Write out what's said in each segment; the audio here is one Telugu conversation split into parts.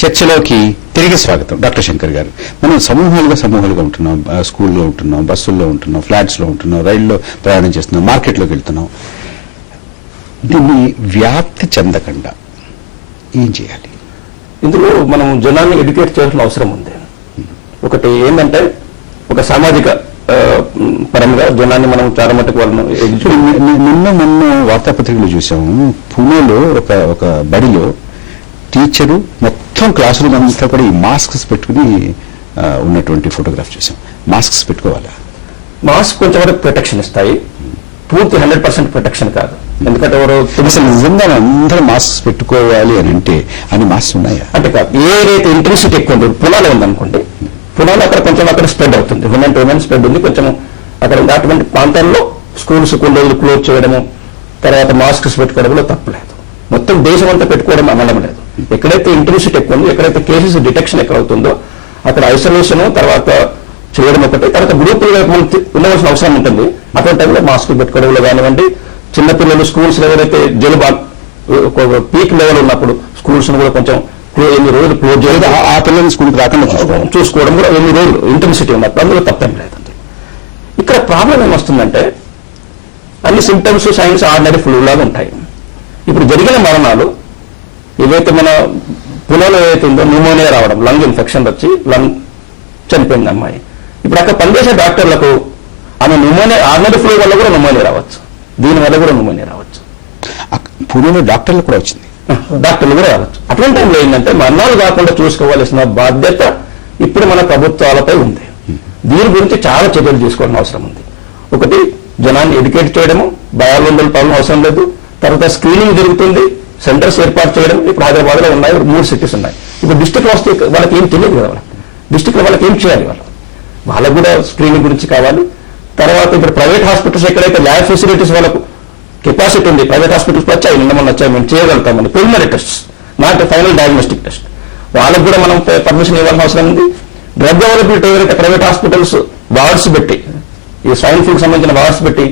చర్చలోకి తిరిగి స్వాగతం. డాక్టర్ శంకర్ గారు, మనం సమూహాలుగా ఉంటున్నాం, స్కూల్లో ఉంటున్నాం, బస్సుల్లో ఉంటున్నాం, ఫ్లాట్స్లో ఉంటున్నాం, రైల్లో ప్రయాణం చేస్తున్నాం, మార్కెట్లోకి వెళ్తున్నాం. దీన్ని వ్యాప్తి చెందకుండా ఏం చేయాలి? ఇందులో మనం జనాన్ని ఎడ్యుకేట్ చేయాల్సిన అవసరం ఉంది. ఒకటి ఏంటంటే ఒక సామాజిక పరంగా జనాన్ని మనం చాలా మటుకు వాళ్ళను మొన్న వార్తాపత్రికలు చూసాము. పూణేలో ఒక బడిలో టీచరు మొత్తం క్లాస్ రూమ్ అంతా కూడా ఈ మాస్క్స్ పెట్టుకుని ఉన్నటువంటి ఫోటోగ్రాఫ్ చూసాం. మాస్క్స్ పెట్టుకోవాలా? మాస్క్ కొంచెం వరకు ప్రొటెక్షన్ ఇస్తాయి, పూర్తి 100% ప్రొటెక్షన్ కాదు. ఎందుకంటే ఎవరు అసలు నిజంగా అందరూ మాస్క్స్ పెట్టుకోవాలి అని అంటే అన్ని మాస్క్ ఉన్నాయా అంటే కాదు. ఏదైతే ఇంటెన్సిటీ ఎక్కువ ఉంటుంది, పునాలో ఉందనుకోండి, పునాలో అక్కడ కొంచెం అక్కడ స్ప్రెడ్ అవుతుంది, విమెన్ టు విమెన్ స్ప్రెడ్ ఉంది కొంచెం అక్కడ. అటువంటి ప్రాంతాల్లో స్కూల్స్ కొన్ని రోజులు క్లోజ్ చేయడము, తర్వాత మాస్క్స్ పెట్టుకోవడంలో తప్పలేదు. మొత్తం దేశం అంతా పెట్టుకోవడం అనడం లేదు. ఎక్కడైతే ఇంటెన్సిటీ ఎక్కువ ఉందో, ఎక్కడైతే కేసెస్ డిటెక్షన్ ఎక్కడ అవుతుందో అక్కడ ఐసోలేషన్ తర్వాత చేయడం ఒకటి, తర్వాత గ్రూపులుగా మనం ఉండవలసిన అవసరం ఉంటుంది. అటువంటి టైంలో మాస్క్ పెట్టుకోవడంలో కానివ్వండి, చిన్నపిల్లలు స్కూల్స్ ఎవరైతే జలుబు పీక్ లెవెల్ ఉన్నప్పుడు స్కూల్స్ కూడా కొంచెం ఎన్ని రోజులు క్లోజ్ చేయలేదు, ఆ పిల్లల్ని స్కూల్కి రాకుండా చూసుకోవడం కూడా ఎన్ని రోజులు ఇంటెన్సిటీ ఉన్నప్పుడు అందులో తప్పేం లేదండి. ఇక్కడ ప్రాబ్లం ఏమొస్తుందంటే అన్ని సిమ్టమ్స్ సైన్స్ ఆర్డినరీ ఫ్లూ లాగా ఉంటాయి. ఇప్పుడు జరిగిన మరణాలు ఏవైతే మన పునలో ఏదైతే ఉందో న్యూమోనియా రావడం, లంగ్ ఇన్ఫెక్షన్ వచ్చి లంగ్ చనిపోయింది అమ్మాయి. ఇప్పుడు అక్కడ పనిచేసే డాక్టర్లకు ఆమె న్యూమోనియా ఆర్డినరీ ఫ్లూ వల్ల కూడా న్యూమోనియా రావచ్చు, దీని వల్ల కూడా న్యూమోనియా రావచ్చు. పూణేలో డాక్టర్లు కూడా వచ్చింది, డాక్టర్లు కూడా రావచ్చు. అటువంటి టైంలో ఏంటంటే మరణాలు కాకుండా చూసుకోవాల్సిన బాధ్యత ఇప్పుడు మన ప్రభుత్వాలపై ఉంది. దీని గురించి చాలా చర్యలు తీసుకోవాల్సిన అవసరం ఉంది. ఒకటి, జనాన్ని ఎడ్యుకేట్ చేయడము, భయాలు పాలన అవసరం లేదు. తర్వాత స్క్రీనింగ్ జరుగుతుంది, సెంటర్స్ ఏర్పాటు చేయడం. ఇప్పుడు హైదరాబాద్ లో ఉన్నాయి, 3 సిటీస్ ఉన్నాయి. ఇప్పుడు డిస్ట్రిక్ట్ వస్తే వాళ్ళకి ఏం తెలియదు కదా, డిస్ట్రిక్ట్ లో వాళ్ళకి ఏం చేయాలి, వాళ్ళకు కూడా స్క్రీనింగ్ గురించి కావాలి. తర్వాత ఇప్పుడు ప్రైవేట్ హాస్పిటల్స్ ఎక్కడైతే ల్యాబ్ ఫెసిలిటీస్ వాళ్ళకు కెపాసిటీ ఉంది, ప్రైవేట్ హాస్పిటల్స్ వచ్చాయి, నిన్న వచ్చాయి, మేము చేయగలుగుతామని preliminary test, not final diagnostic test, వాళ్ళకు కూడా మనం పర్మిషన్ ఇవ్వాల్సిన అవసరం ఉంది. డ్రగ్ అవైలబిలిటీ ఎవరైతే ప్రైవేట్ హాస్పిటల్స్ వార్డ్స్ పెట్టి, ఈ స్వైన్ ఫ్లూకి సంబంధించిన వార్డ్స్ పెట్టి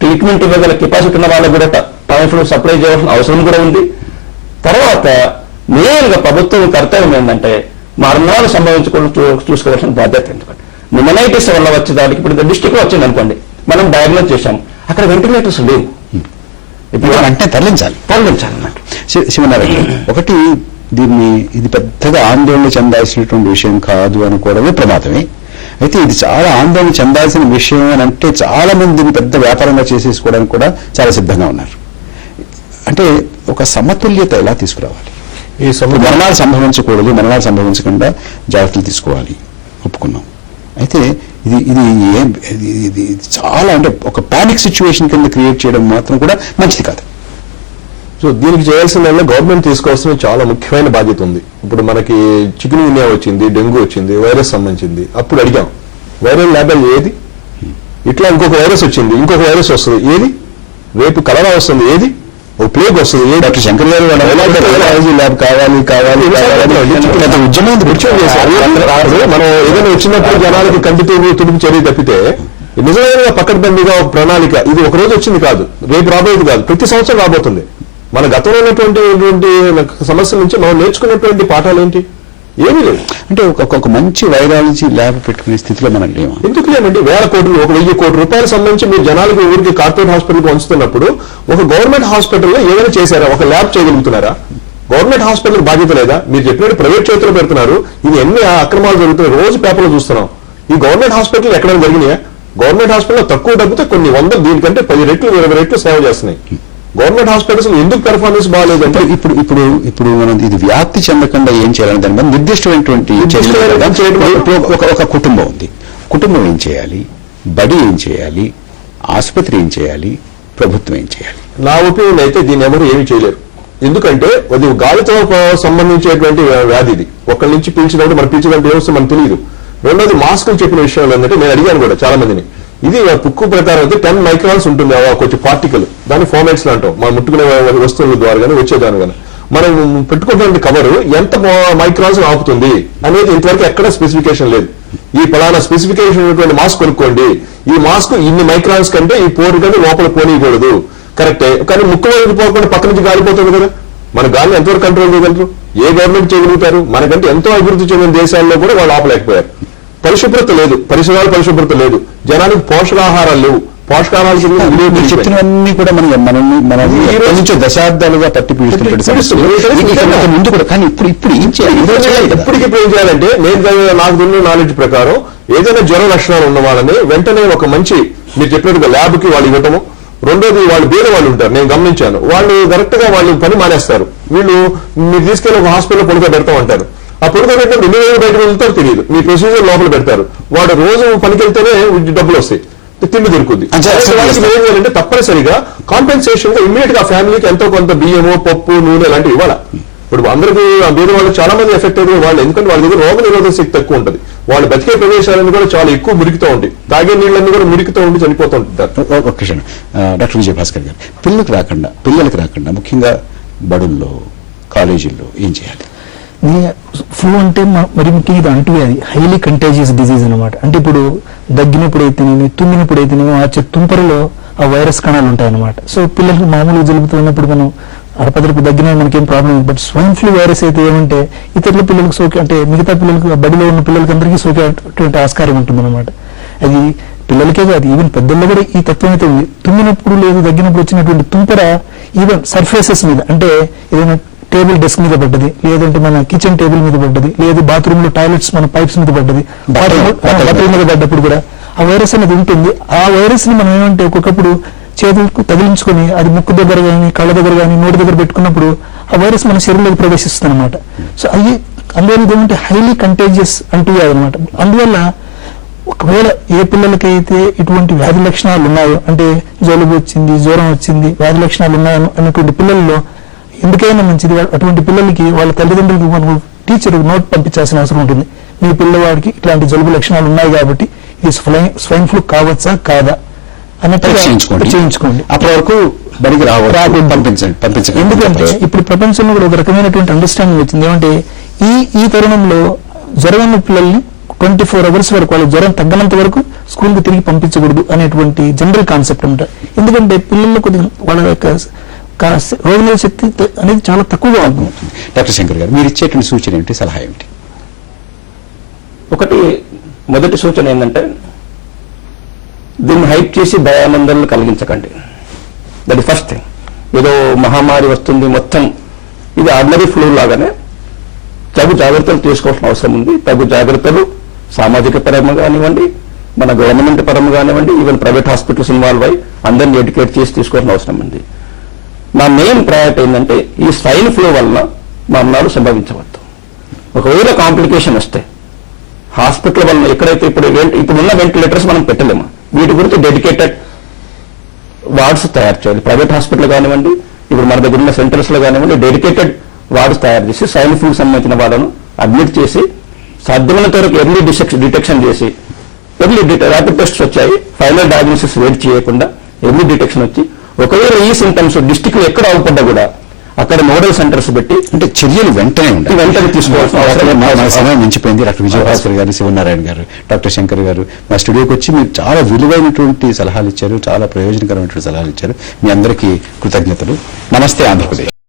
ట్రీట్మెంట్ ఇవ్వగల కెపాసిటీ ఉన్న వాళ్ళకు కూడా స్వైన్ ఫ్లూ సప్లై చేయాల్సిన అవసరం కూడా ఉంది. తర్వాత మెయిన్గా ప్రభుత్వం కర్తవ్యం ఏంటంటే మరణాలు సంభవించకుండా చూసుకోవాల్సిన బాధ్యత. ఎందుకంటే నిమనైటిస్ వల్ల వచ్చేదానికి ఇప్పుడు డిస్ట్రిక్ట్ వచ్చింది అనుకోండి, మనం డయాగ్నోస్ చేశాం, అక్కడ వెంటిలేటర్స్ లేవు, ఇప్పుడు అంటే తరలించాలి అన్నట్టు. శివనారాయణ, ఒకటి ఇది పెద్దగా ఆందోళన చెందాల్సినటువంటి విషయం కాదు అనుకోవడమే ప్రమాదమే. అయితే ఇది చాలా ఆందోళన చెందాల్సిన విషయం అని అంటే చాలా మంది దీన్ని పెద్ద వ్యాపారంగా చేసేసుకోవడానికి కూడా చాలా సిద్ధంగా ఉన్నారు. అంటే ఒక సమతుల్యత ఎలా తీసుకురావాలి? ఈ మరణాలు సంభవించకూడదు, మరణాలు సంభవించకుండా జాగ్రత్తలు తీసుకోవాలి, ఒప్పుకున్నాం. అయితే ఇది చాలా అంటే ఒక పానిక్ సిచ్యువేషన్ కింద క్రియేట్ చేయడం మాత్రం కూడా మంచిది కాదు. సో దీనికి చేయాల్సిన గవర్నమెంట్ తీసుకోవాల్సిన చాలా ముఖ్యమైన బాధ్యత ఉంది. ఇప్పుడు మనకి చికెన్ గున్యా వచ్చింది, డెంగ్యూ వచ్చింది, వైరస్ సంబంధించింది. అప్పుడు అడిగాం వైరల్ ల్యాబ్ ఏది, ఇట్లా ఇంకొక వైరస్ వచ్చింది, ఇంకొక వైరస్ వస్తుంది ఏది, రేపు కలరా వస్తుంది ఏది, ఓ ప్లేగ్ వస్తుంది ఏది. డాక్టర్ శంకర్ గారు ల్యాబ్ కావాలి ఉద్యమం చేశారు. మనం ఏదైనా వచ్చినప్పుడు జనాలకు కంటితో తుడుపు చర్య తప్పితే నిజమైన పక్కడబందిగా ఒక ప్రణాళిక, ఇది ఒక రోజు వచ్చింది కాదు, రేపు రాబోయేది కాదు, ప్రతి సంవత్సరం రాబోతుంది. మన గతంలో ఉన్నటువంటి సమస్యల నుంచి మనం నేర్చుకున్నటువంటి పాఠాలు ఏంటి? ఏమీ లేదు. అంటే ఒక మంచి వైరాలజీ ల్యాబ్ పెట్టుకునే స్థితిలో మనం లేము. ఎందుకు లేదండి? 1000 కోట్లు, 1000 కోట్ల రూపాయల సంబంధించి మీరు జనాలకు ఊరికి కార్పొరేట్ హాస్పిటల్కి పంచుతున్నప్పుడు ఒక గవర్నమెంట్ హాస్పిటల్లో ఏదైనా చేశారా? ఒక ల్యాబ్ చేయగలుగుతున్నారా? గవర్నమెంట్ హాస్పిటల్ బాధ్యత లేదా? మీరు చెప్పినట్టు ప్రైవేట్ చేతుల్లో పెడుతున్నారు. ఇది ఎన్ని అక్రమాలు జరుగుతున్నాయి రోజు పేపర్లో చూస్తున్నాం. ఈ గవర్నమెంట్ హాస్పిటల్ ఎక్కడైనా జరిగినాయా? గవర్నమెంట్ హాస్పిటల్లో తక్కువ డబ్బుతో కొన్ని 100 దీనికంటే 10 రెట్లు 20 రెట్లు సేవ చేస్తున్నాయి. గవర్నమెంట్ హాస్పిటల్స్ ఎందుకు పెర్ఫార్మెన్స్ బాగాలేదంటే ఇప్పుడు మనం ఇది వ్యాప్తి చెందకుండా ఏం చేయాలని దాని మీద నిర్దిష్టమైనటువంటి ఒక కుటుంబం ఉంది. కుటుంబం ఏం చేయాలి, బడి ఏం చేయాలి, ఆసుపత్రి ఏం చేయాలి, ప్రభుత్వం ఏం చేయాలి? నా ఒపీనియన్ అయితే దీన్ని ఎవరు ఏమీ చేయలేరు. ఎందుకంటే అది గాలితో సంబంధించేటువంటి వ్యాధి. ఇది ఒకరి నుంచి పీల్చినప్పుడు మనం పీల్చినట్టు ఏమొస్తే మనకు తెలియదు. రెండోది మాస్కులు చెప్పిన విషయాలు ఏంటంటే నేను అడిగాను కూడా చాలా మందిని, ఇది పుక్కు ప్రకారం అయితే 10 మైక్రాన్స్ ఉంటుంది కొంచెం పార్టికల్, దాన్ని ఫోమెట్స్ అంటాం. మనం ముట్టుకునే వస్తువుల ద్వారా కానీ వచ్చేదాని కానీ మనం పెట్టుకున్నటువంటి కవర్ ఎంత మైక్రాన్స్ ఆపుతుంది అనేది ఇంతవరకు ఎక్కడ స్పెసిఫికేషన్ లేదు. ఈ పలానా స్పెసిఫికేషన్ ఉన్నటువంటి మాస్క్ కొనుక్కోండి, ఈ మాస్క్ ఇన్ని మైక్రాన్స్ కంటే ఈ పోరు కంటే లోపల పోనీయకూడదు, కరెక్టే. కానీ ముక్కు వైపు పోకుండా పక్క నుంచి గాలిపోతుంది కదా, మన గాలిని ఎంతవరకు కంట్రోల్ చేయగలరు? ఏ గవర్నమెంట్ చేయగలుగుతారు? మనకంటే ఎంతో అభివృద్ధి చెందిన దేశాల్లో కూడా వాళ్ళు ఆపలేకపోయారు. పరిశుభ్రత లేదు, పరిసరాల పరిశుభ్రత లేదు, జనానికి పోషకాహారాలు లేవు, పోషకాహారాలు మీరు చెప్తున్నవన్నీ కూడా మనల్ని ఈ రోజు నుంచి దశాబ్దాలుగా పట్టి పీడిస్తున్నటువంటి ముందు కూడా. కానీ ఇప్పుడు ఏం చేయాలి? ఇప్పటికిప్పుడు ఏం చేయాలంటే, నాకు ఉన్న నాలెడ్జ్ ప్రకారం ఏదైనా జ్వర లక్షణాలు ఉన్న వాళ్ళని వెంటనే ఒక మంచి, మీరు చెప్పినట్టుగా ల్యాబ్ కి వాళ్ళు ఇవ్వటము. రెండోది, వాళ్ళు బీద వాళ్ళు ఉంటారు, నేను గమనించాను, వాళ్ళు కరెక్ట్ గా వాళ్ళు పని మానేస్తారు. వీళ్ళు మీరు తీసుకెళ్లి ఒక హాస్పిటల్లో పడుకోబెడతాం అంటారు. ఆ పడుకోబెట్టినప్పుడు ఎన్ని రోజులు బయటకు వెళ్తారో తెలియదు. మీ ప్రొసీజర్ లోపల పెడతారు. వాడు రోజు పనికి వెళ్తేనే డబ్బులు వస్తాయి, తిండి దొరుకుతుంది. ఏం చేయాలంటే తప్పనిసరిగా కాంపెన్సేషన్ గా ఇమ్మీడియట్ గా ఫ్యామిలీకి ఎంతో కొంత బియ్యము, పప్పు, నూనె లాంటివి ఇవ్వాలి. ఇప్పుడు అందరికీ బీద వాళ్ళు చాలా మంది ఎఫెక్ట్ అయ్యే వాళ్ళు, ఎందుకంటే వాళ్ళ దగ్గర రోగ నిరోధక శక్తి తక్కువ ఉంటుంది. వాళ్ళు బతికే ప్రదేశాలన్నీ కూడా చాలా ఎక్కువ మురికితో ఉంటాయి, తాగే నీళ్ళన్నీ కూడా మురికితో ఉండి చనిపోతూ ఉంటారు. ఒక క్షణం, డాక్టర్ విజయభాస్కర్ గారు, పిల్లలకు రాకుండా ముఖ్యంగా బడుల్లో, కాలేజీల్లో ఏం చేయాలి? ఫ్లూ అంటే మరి ముఖ్యంగా ఇది అంటువ్యాధి, హైలీ కంటేజియస్ డిజీజ్ అనమాట. అంటే ఇప్పుడు దగ్గినప్పుడు అయితేనేమి, తుమ్మినప్పుడు అయితేనేమి ఆ తుంపరలో ఆ వైరస్ కణాలు ఉంటాయన్నమాట. సో పిల్లలకి మామూలుగా జలుబుతూ ఉన్నప్పుడు మనం అడపదలుపు దగ్గర మనకేం problem. But swine flu virus అయితే ఏమంటే ఇతరుల పిల్లలకు సోకే, అంటే మిగతా పిల్లలకు, బడిలో ఉన్న పిల్లలకి అందరికీ సోకేటువంటి ఆస్కారం ఉంటుందన్నమాట. అది పిల్లలకే కాదు, ఈవెన్ పెద్దల్లో కూడా ఈ తత్వం అయితే ఉంది. తుమ్మినప్పుడు లేదు దగ్గినప్పుడు వచ్చినటువంటి తుంపర ఈవెన్ సర్ఫేసెస్ మీద, అంటే ఏదైనా టేబుల్ డెస్క్ మీద పడ్డది, లేదంటే మన కిచెన్ టేబుల్ మీద పడ్డది, లేదు బాత్రూమ్ లో టాయిలెట్స్ మన పైప్స్ మీద పడ్డది, బట్టల మీద పడ్డప్పుడు కూడా ఆ వైరస్ అనేది ఉంటుంది. ఆ వైరస్ ని మనం ఏమంటే ఒక్కొక్కప్పుడు చేతులకు తగిలించుకొని అది ముక్కు దగ్గర కానీ, కళ్ళ దగ్గర కానీ, నోటి దగ్గర పెట్టుకున్నప్పుడు ఆ వైరస్ మన శరీరంలోకి ప్రవేశిస్తుంది అనమాట. సో అది అందువల్ల ఏమంటే హైలీ కంటేజియస్ అంటువ్యాధి అనమాట. అందువల్ల ఒకవేళ ఏ పిల్లలకైతే ఇటువంటి వ్యాధి లక్షణాలు ఉన్నాయో, అంటే జలుబు వచ్చింది, జ్వరం వచ్చింది, వ్యాధి లక్షణాలు ఉన్నాయో అన్నటువంటి పిల్లల్లో ఎందుకైనా మంచిది అటువంటి పిల్లలకి వాళ్ళ తల్లిదండ్రులకు మనకు టీచర్ నోట్ పంపించాల్సిన అవసరం ఉంటుంది. మీ పిల్లవాడికి ఇట్లాంటి జలుబు లక్షణాలు ఉన్నాయి కాబట్టి ఇది స్వైన్ ఫ్లూ కావచ్చా కాదా అన్నట్టు చేయించుకోండి. అప్పటి వరకు బడికి పంపించండి. ఎందుకంటే ఇప్పుడు ప్రపంచంలో కూడా ఒక రకమైనటువంటి అండర్స్టాండింగ్ వచ్చింది. ఏమంటే ఈ తరుణంలో జ్వరం ఉన్న పిల్లల్ని 24 hours వరకు, వాళ్ళ జ్వరం తగ్గనంత వరకు స్కూల్కి తిరిగి పంపించకూడదు అనేటువంటి జనరల్ కాన్సెప్ట్ అంటారు. ఎందుకంటే పిల్లల్లో కొద్దిగా వాళ్ళ యొక్క రోగనిరోధక శక్తి అనేది చాలా తక్కువగా ఉంటుంది. డాక్టర్ శంకర్ గారు, మీరు ఇచ్చేటువంటి సూచన ఏమిటి, సలహా ఏమిటి? మొదటి సూచన ఏంటంటే, దీన్ని హైప్ చేసి భయానందనలు కలిగించకండి. That is first thing. ఏదో మహమ్మారి వస్తుంది మొత్తం, ఇది ఆర్డినరీ ఫ్లూ లాగానే తగు జాగ్రత్తలు తీసుకోవాల్సిన అవసరం ఉంది. తగు జాగ్రత్తలు సామాజిక పరంగా కానివ్వండి, మన గవర్నమెంట్ పరంగా కానివ్వండి, ఈవెన్ ప్రైవేట్ హాస్పిటల్స్ ఇన్వాల్వ్ అయ్యి అందరినీ ఎడ్యుకేట్ చేసి తీసుకోవాల్సిన అవసరం ఉంది. నా మెయిన్ ప్రయారిటీ ఏంటంటే, ఈ స్వైన్ ఫ్లూ వలన మరణాలు సంభవించవద్దు. ఒకవేళ కాంప్లికేషన్ వస్తే హాస్పిటల్ వలన ఎక్కడైతే ఇప్పుడున్న వెంటిలేటర్స్ మనం పెట్టలేము, వీటి గురించి డెడికేటెడ్ వార్డ్స్ తయారు చేయాలి. ప్రైవేట్ హాస్పిటల్ కానివ్వండి, ఇప్పుడు మన దగ్గర ఉన్న సెంటర్స్ లో కానివ్వండి, డెడికేటెడ్ వార్డ్స్ తయారు చేసి స్వైన్ ఫ్లూ సంబంధించిన వాళ్ళను అడ్మిట్ చేసి సాధ్యమైనంత వరకు ఎర్లీ డిటెక్షన్ చేసి, ర్యాపిడ్ టెస్ట్స్ వచ్చాయి, ఫైనల్ డయాగ్నోసిస్ వెయిట్ చేయకుండా ఎర్లీ డిటెక్షన్ వచ్చి, ఒకవేళ ఈ సింటమ్స్ డిస్ట్రిక్ట్ లో ఎక్కడ అవపడ్డా కూడా అక్కడ నోడల్ సెంటర్స్ పెట్టి, అంటే చర్యలు వెంటనే తీసుకోవాల్సిన అవసరం. మన సమయం మించిపోయింది. డాక్టర్ విజయభాస్కర్ గారు, శివనారాయణ గారు, డాక్టర్ శంకర్ గారు మా స్టూడియోకి వచ్చి మీరు చాలా విలువైనటువంటి సలహాలు ఇచ్చారు, చాలా ప్రయోజనకరమైనటువంటి సలహాలు ఇచ్చారు. మీ అందరికీ కృతజ్ఞతలు. నమస్తే ఆంధ్రప్రదేశ్.